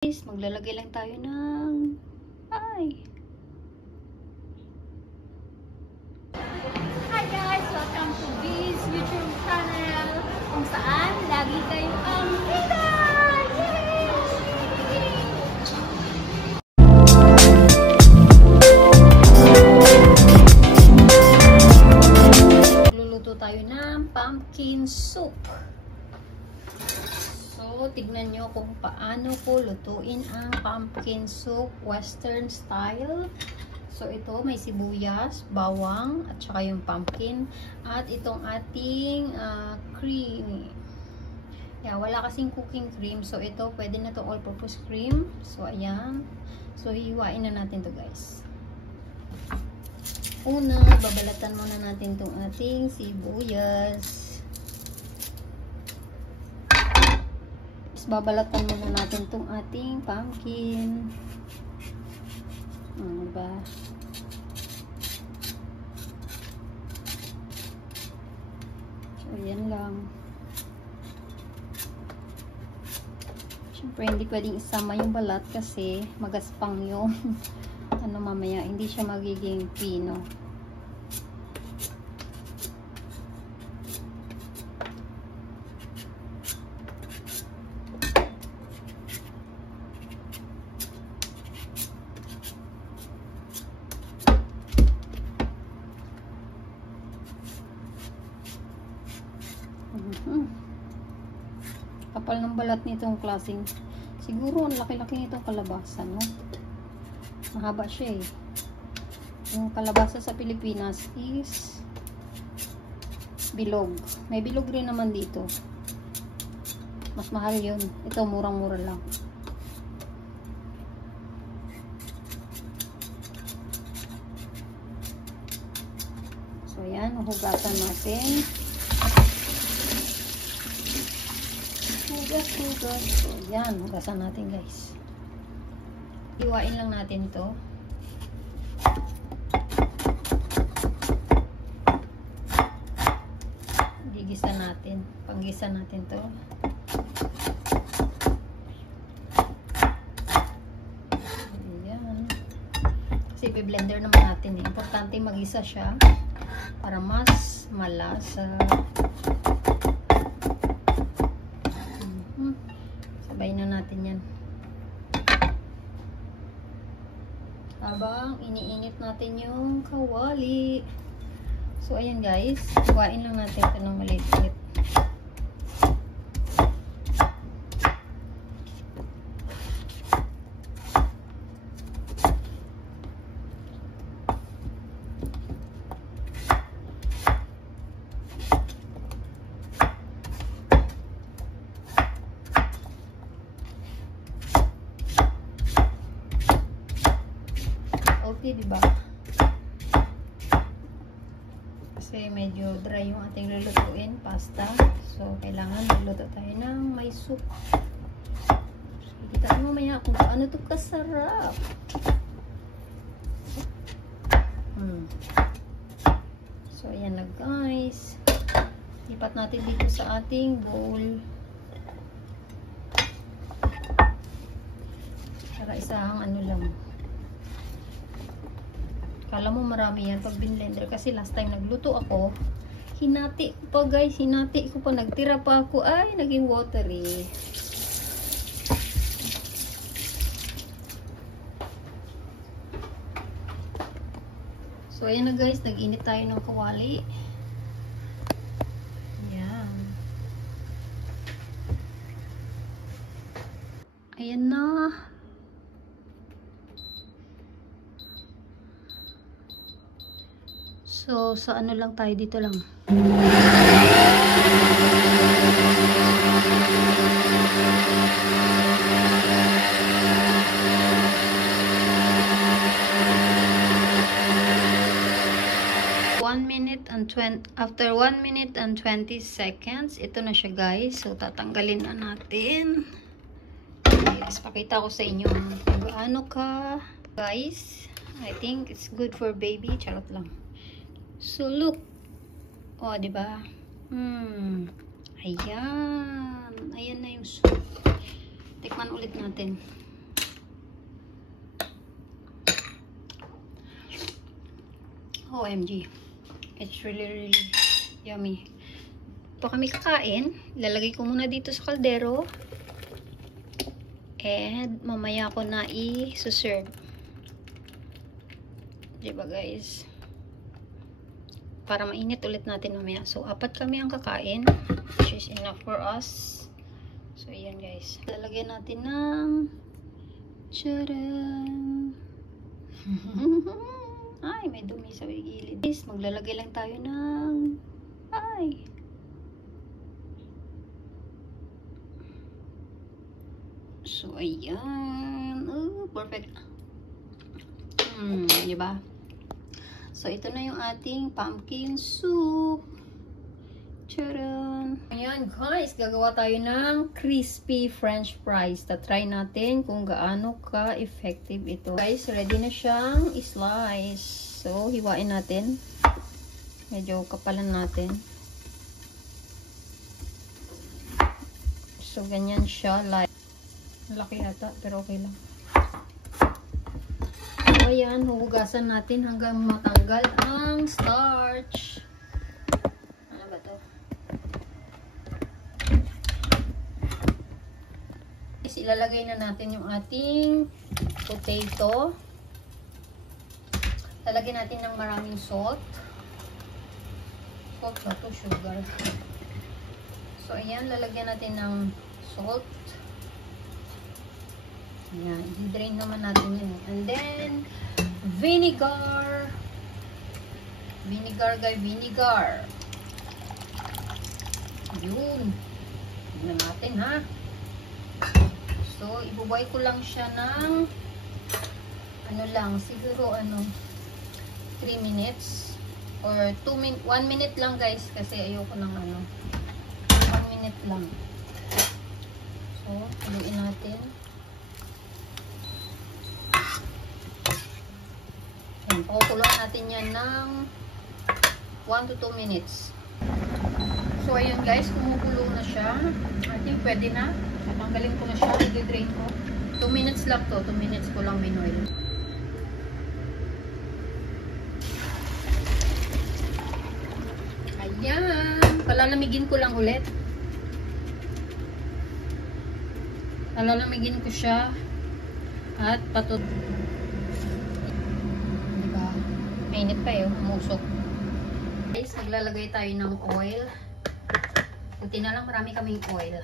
Maglalagay lang tayo ng hi guys! Welcome to this YouTube channel kung saan lagi kayo ang kita! Luluto tayo ng pumpkin soup. So, tignan nyo kung paano ko lutuin ang pumpkin soup, western style. So, ito may sibuyas, bawang, at saka yung pumpkin. At itong ating cream. Yeah, wala kasing cooking cream. So, ito, pwede na itong all-purpose cream. So, ayan. So, hiwain na natin to guys. Una, babalatan muna natin itong ating sibuyas. Babalatan muna natin itong ating pumpkin. Diba? So, yan lang. Siyempre, hindi pwedeng isama yung balat kasi magaspang yung ano mamaya, hindi siya magiging pino. Kapal ng balat nitong klaseng, siguro ang laki-laki nitong kalabasa, no? Mahaba siya eh. Yung kalabasa sa Pilipinas is bilog. May bilog rin naman dito. Mas mahal yun. Ito murang-mura lang. So yan, hugasan natin. Hugas. So, yan. Hugasan natin, guys. Hiwain lang natin ito. Gigisa natin. Panggisa natin to. Ayan. Kasi i-blender naman natin eh. Importante magisa siya para mas malasa. Sabay na natin yan. Habang iniinit natin yung kawali. So, ayan guys. Hiwain lang natin ito ng maliit-liit. Okay, diba? Kasi medyo dry yung ating lulutuin, pasta. So, kailangan luluto tayo ng may soup. Kita mo mamaya kung paano ito kasarap. So, ayan na guys. Lipat natin dito sa ating bowl. Para isang ano lang. Kala mo marami yan pag binlender kasi last time nagluto ako, hinati ko pa guys, hinati ko pa, nagtira pa ako, ay naging watery. So ayan na guys, nag-init tayo ng kawali. Ayan. Ayan na. So, sa ano lang tayo dito lang. After 1 minute and 20 seconds, ito na siya guys. So, tatanggalin na natin. Guys, pakita ko sa inyo kung gaano ka guys. I think it's good for baby. Charot lang. So, look. Oh, diba? Ayan. Ayan na yung soup. Tikman ulit natin. OMG. It's really yummy. Ito kami kakain. Lalagay ko muna dito sa kaldero. And mamaya ko na i-serve. Diba guys? Para mainit ulit natin mamaya. So, 4 kami ang kakain. Which is enough for us. So, ayan guys. Lalagyan natin ng charan. Ay, may dumi sa gilid. Guys, maglalagay lang tayo ng So, ayan. Oh, perfect. Diba? So, ito na yung ating pumpkin soup. Charan! Ayan, guys. Gagawa tayo ng crispy french fries. Try natin kung gaano ka-effective ito. Guys, ready na siyang i-slice. So, hiwain natin. Medyo kapalan natin. So, ganyan siya. Laki yata, pero okay lang. So, ayan, huhugasan natin hanggang matanggal ang starch. Ano ba to? Ilalagay na natin yung ating potato. Lalagyan natin ng maraming salt. Salt ba to? Sugar. So, ayan, lalagyan natin ng salt. Ayan, i-drain naman natin yun. And then, vinegar. Vinegar, guys, vinegar. Yun. Tignan natin, ha. So, ibuboy ko lang siya ng siguro 3 minutes or 1 minute lang guys kasi ayoko ng 1 minute lang. So, haluin natin. Ayan, pakukuloan natin yan ng 1 to 2 minutes. So, ayan guys, kumukulo na siya. I think pwede na. Tanggalin ko na siya, i-drain ko. 2 minutes lang to, 2 minutes ko lang binoil. Ayan, palalamigin ko lang ulit. Palalamigin ko siya at patod. Diba? Mainit pa eh, umusok. Guys, maglalagay tayo ng oil. Buti na lang marami kaming oil.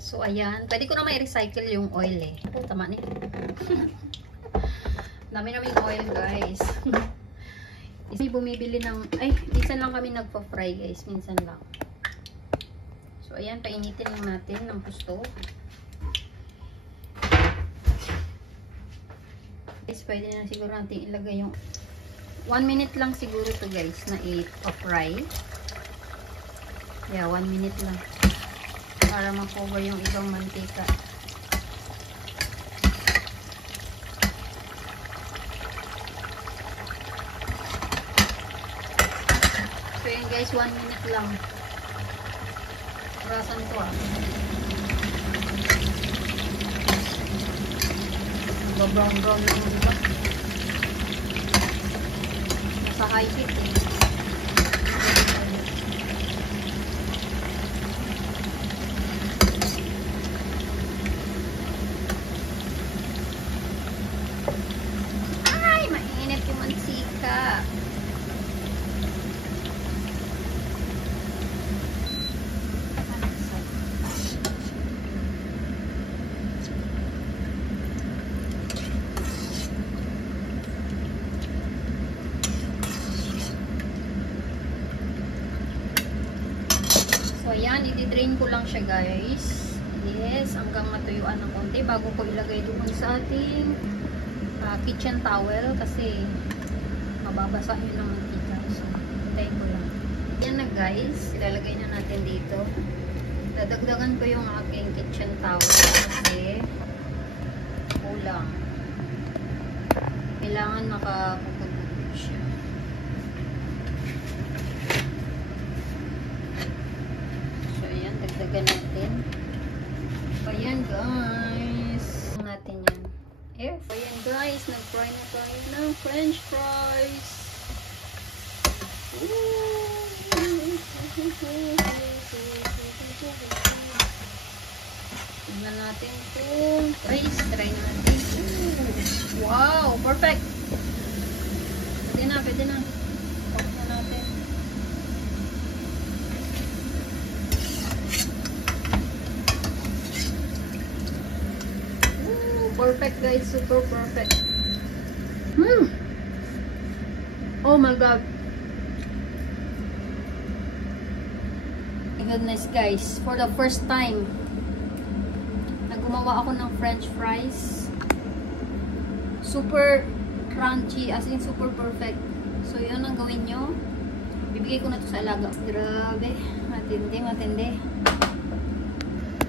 So, ayan. Pwede ko na may recycle yung oil eh. Oh, tama na. Dami namin oil, guys. Bumibili ng... Ay, minsan lang kami nagpa-fry, guys. Minsan lang. So, ayan. Painitin lang natin ng gusto. Guys, pwede na siguro natin ilagay yung... 1 minute lang siguro to guys, na i-fry. Yeah, 1 minute lang. Para ma-cover yung ibang mantika. So yun guys, 1 minute lang. Orasan ko brown lang diba? Nasa high heat eh. So, ayan, i-drain ko lang siya, guys. Yes, hanggang matuyuan ng konti bago ko ilagay doon sa ating kitchen towel kasi mababasa yun ng mantika. So, hintayin ko lang. Yan na, guys. Ilalagay na natin dito. Dadagdagan ko yung aking kitchen towel kasi kulang. Kailangan makapagpagpag siya. Dagdagan natin. So, ayan guys. Natin yan. So, ayan guys. guys, nag-fry na tayo ng french fries. Tingnan natin kung fries. Try natin. Wow! Perfect! Pwede na, pwede na. Pag na natin. Perfect guys, super perfect. Oh my god. My goodness guys, for the first time naggumawa ako ng french fries. Super crunchy, as in super perfect. So yun ang gawin nyo. Bibigay ko na to sa alaga. Grabe, matindi, matindi.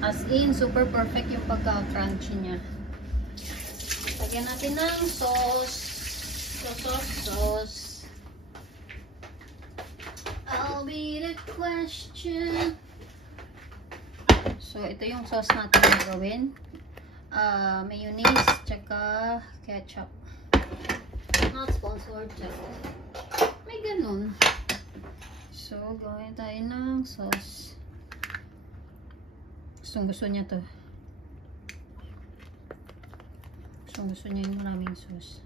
As in, super perfect yung pagka-crunchy niya. Lagyan natin ng sauce. Sauce. I'll be the question. So, ito yung sauce natin na gawin. Mayonnaise, tsaka ketchup. Not sponsored. May ganun. So, gawin tayo ng sauce. Gusto niya to. Gusto niya yung maraming sauce.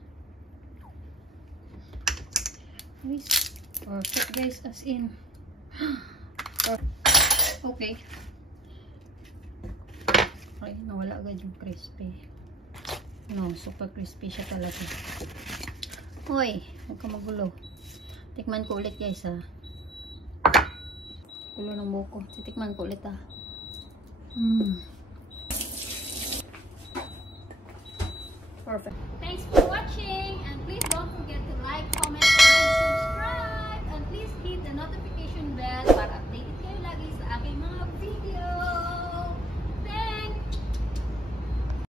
Perfect guys, as in. Okay. Ay, nawala agad yung crispy. No, super crispy siya talaga. Hoy, huwag ka magulo. Tikman ko ulit guys ha. Gulo ng buko. Titikman ko ulit ha. Perfect. Thanks for watching.